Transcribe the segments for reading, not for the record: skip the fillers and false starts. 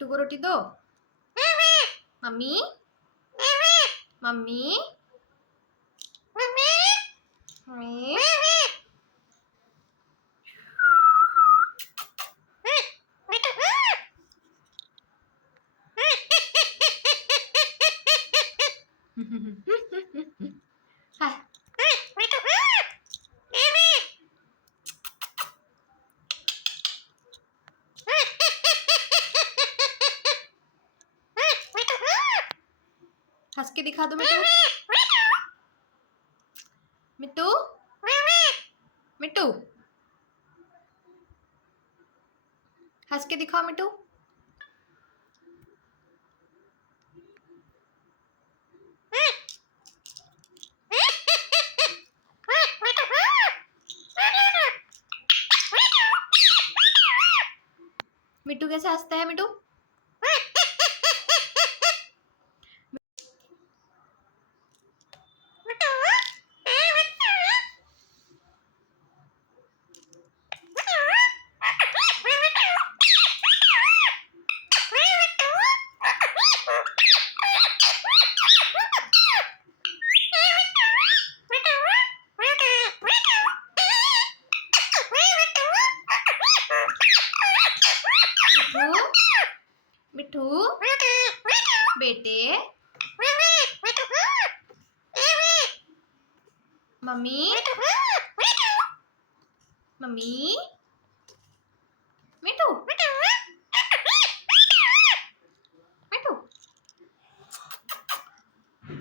मिट्टू को रोटी दो। Mummy mummy mummy हाय हंस के दिखा दो मिट्टू। मिट्टू मिट्टू हंस के दिखाओ मिट्टू। मिट्टू कैसे हंसता है मिट्टू? मिट्टू बेटे मम्मी मम्मी मिट्टू मिट्टू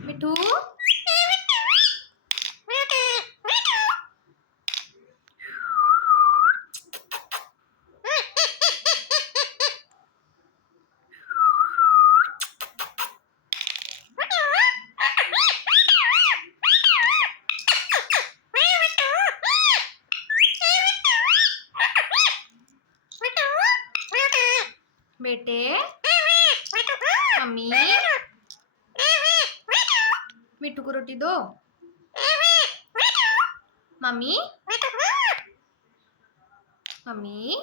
मिट्टू बेटे मम्मी मिट्टू को रोटी दो। Mummy mummy